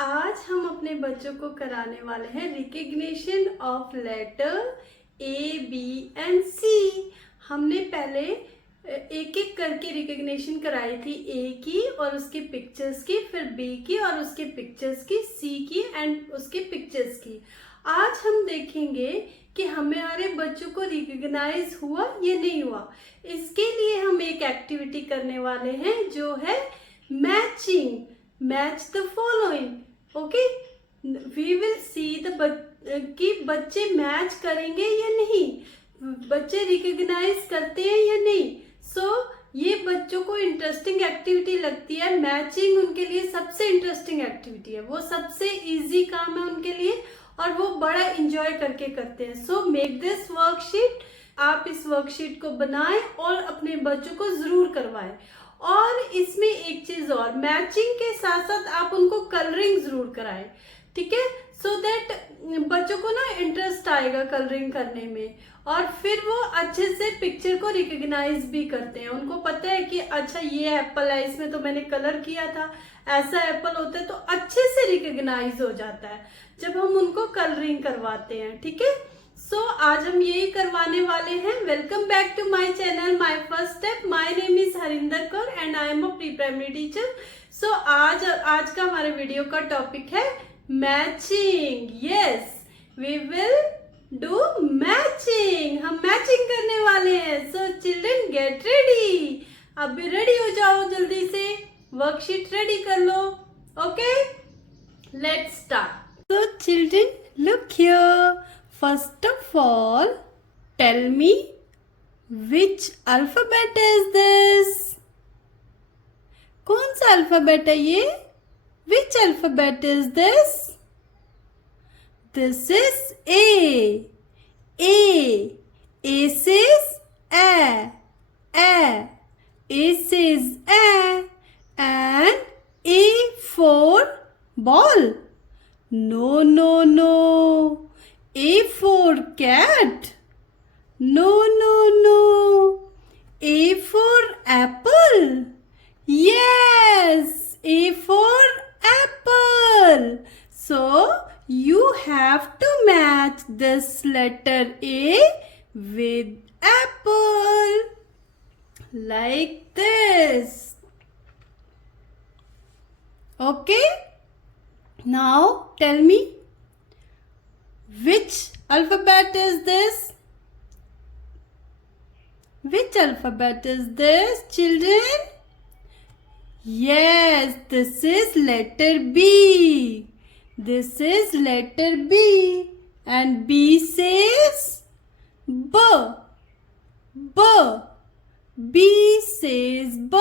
आज हम अपने बच्चों को कराने वाले हैं recognition of letter A B and C. हमने पहले एक एक करके रिकग्निशन कराई थी, ए की और उसके पिक्चर्स की, फिर बी की और उसके पिक्चर्स की, सी की एंड उसके पिक्चर्स की। आज हम देखेंगे कि हमारे बच्चों को रिकग्नाइज हुआ या नहीं हुआ। इसके लिए हम एक एक्टिविटी करने वाले हैं जो है matching. Match the following. Okay, we will see the कि बच्चे मैच करेंगे या नहीं, बच्चे रिकग्नाइज करते हैं या नहीं। ये बच्चों को इंटरेस्टिंग एक्टिविटी लगती है। मैचिंग उनके लिए सबसे इंटरेस्टिंग एक्टिविटी है, वो सबसे इजी काम है उनके लिए और वो बड़ा एंजॉय करके करते हैं। So make this worksheet. आप इस वर्कशीट को बनाएं और अपने बच्चों को जरूर करवाएं। और इसमें एक चीज और, मैचिंग के साथ साथ आप उनको कलरिंग जरूर कराएं, ठीक है, सो दैट बच्चों को ना इंटरेस्ट आएगा कलरिंग करने में और फिर वो अच्छे से पिक्चर को रिकग्नाइज भी करते हैं। उनको पता है कि अच्छा ये एप्पल है, इसमें तो मैंने कलर किया था, ऐसा एप्पल होता है, तो अच्छे से रिकग्नाइज हो जाता है जब हम उनको कलरिंग करवाते हैं, ठीक है। आज हम यही करवाने वाले हैं। Welcome back to my channel, my first step. My name is Harinder Kaur and I am a pre primary teacher. आज का हमारे वीडियो का टॉपिक है matching. Yes, we will do matching. हम मैचिंग करने वाले हैं। So children get ready. अब भी रेडी हो जाओ, जल्दी से वर्कशीट रेडी कर लो। Okay, let's start. So children look here. First of all, tell me which alphabet is this? कौन सा अल्फाबेट है ये? Which alphabet is this? This is A. A. A says A. A. A says A. And A for ball. No, no, no. A for cat. No, no, no. A for apple. Yes, A for apple. So, you have to match this letter A with apple. Like this. Okay? Now, tell me. Which alphabet is this? Which alphabet is this, children? Yes, this is letter B. This is letter B. And B says B. B. B says B.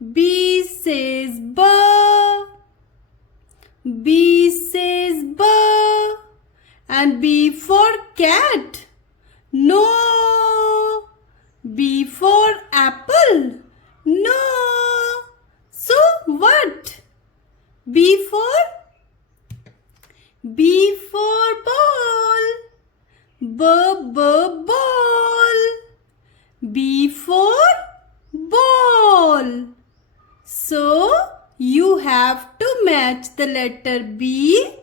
B says B. B says B. And B for cat. No. B for apple. No. So what? B for ball. Ball. B for ball. So you have to match the letter B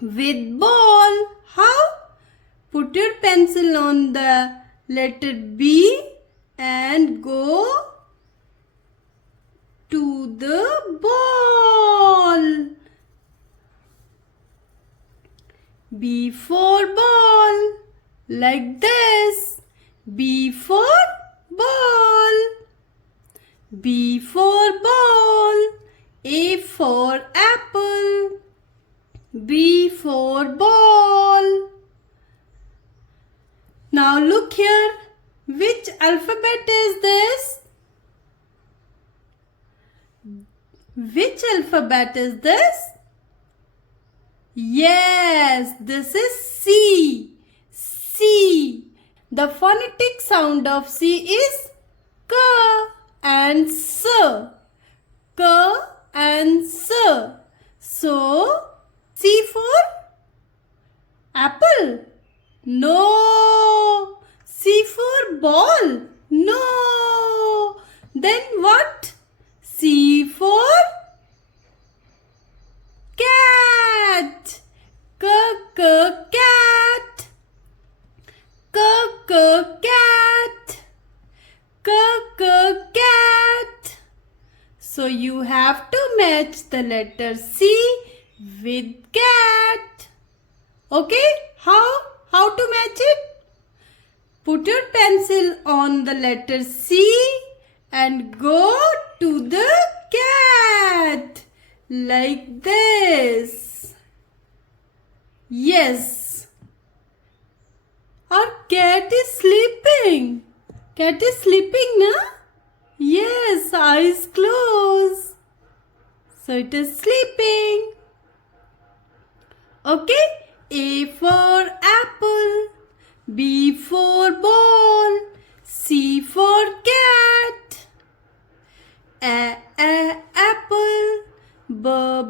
with ball. How? Put your pencil on the letter B and go to the ball. B for ball. Like this. B for ball. B for ball. A for apple. B for ball. Now look here. Which alphabet is this? Which alphabet is this? Yes, this is C. C. The phonetic sound of C is K and S. K and S. So, C for apple. No. C for ball. No. Then what? C for have to match the letter C with cat. Okay, how to match it? Put your pencil on the letter C and go to the cat like this. Yes. Our cat is sleeping. Cat is sleeping, na? Yes, eyes closed. So it is sleeping. Okay. A for apple. B for ball. C for cat. Apple. Ball.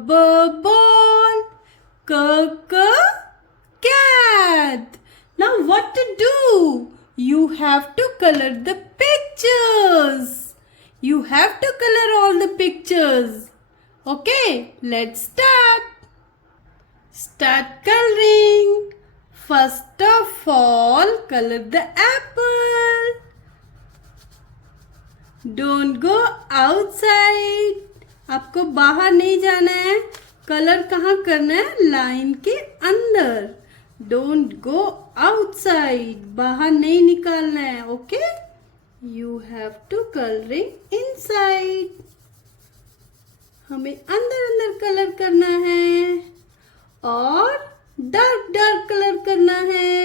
Cat. Now what to do? You have to color the pictures. You have to color all the pictures. Okay, let's start. Start coloring. First of all, color the apple. Don't go outside. आपको बाहर नहीं जाना है. कलर कहाँ करना है? लाइन के अंदर. Don't go outside. बाहर नहीं निकालना है. Okay? You have to coloring inside. हमें अंदर अंदर कलर करना है और डार्क डार्क कलर करना है.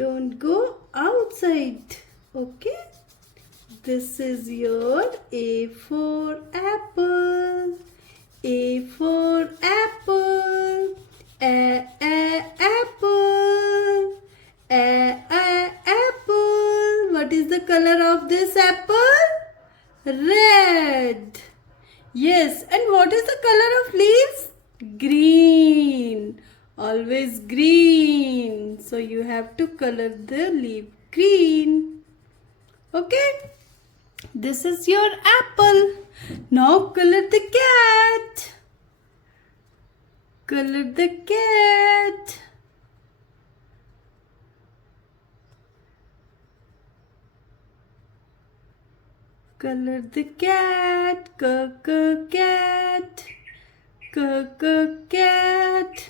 Don't go outside. Okay? This is your A for apple. A for apple. Apple. Apple. What is the color of this apple? Red. Yes. And what is the color of leaves? Green. Always green. So you have to color the leaf green. Okay. This is your apple. Now color the cat. Color the cat. Color the cat. Cat. Cat. Cat.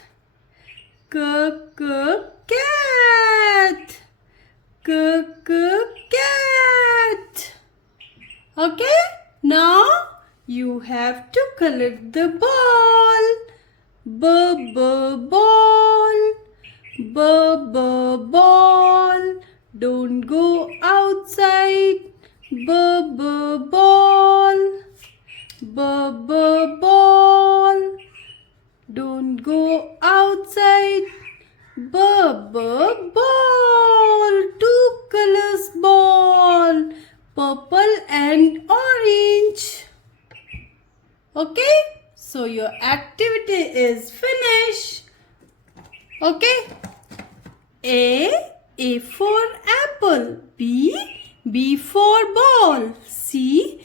Okay, now you have to color the ball. Ball. Don't go outside. Ball. Ball. Don't go outside. Ball. Two colors ball. Purple and orange. Okay. So your activity is finished. Okay. A for apple. B for ball. C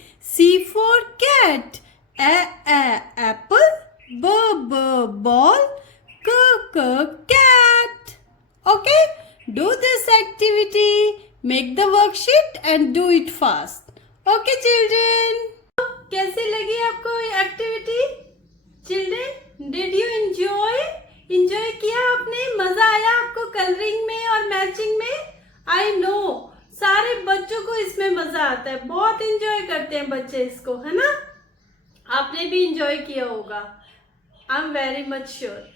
for cat. Apple. Ball. Cat. Okay. Do this activity. Make the worksheet and do it fast. Okay, children. कैसे लगी आपको ये activity? Children, did you enjoy किया आपने? मजा आया आपको कलरिंग में और मैचिंग में? आई नो सारे बच्चों को इसमें मजा आता है. बहुत एंजॉय करते हैं बच्चे इसको, है ना? आपने भी एंजॉय किया होगा. I am very much sure.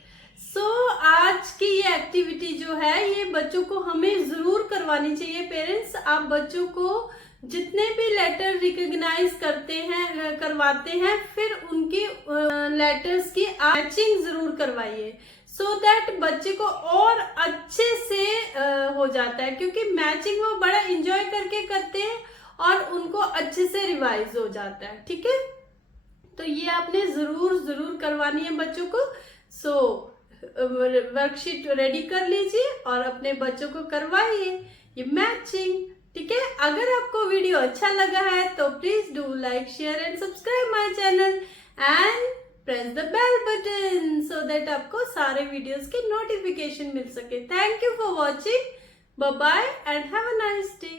So आज की ये एक्टिविटी जो है ये बच्चों को हमें जरूर करवानी चाहिए. पेरेंट्स, आप बच्चों को जितने भी लेटर रिकॉग्नाइज करवाते हैं फिर उनके लेटर्स की मैचिंग जरूर करवाइए, सो दैट बच्चे को और अच्छे से हो जाता है, क्योंकि मैचिंग वो बड़ा एंजॉय करके करते हैं और उनको अच्छे से रिवाइज हो जाता है. ठीक है, तो ये आपने जरूर करवानी है बच्चों को. सो वर्कशीट रेडी कर लीजिए और अपने बच्चों को करवाइए ये मैचिंग. ठीक है, अगर आपको वीडियो अच्छा लगा है तो please do like, share and subscribe my channel and press the bell button so that आपको सारे वीडियोस के नोटिफिकेशन मिल सके. Thank you for watching. Bye bye and have a nice day.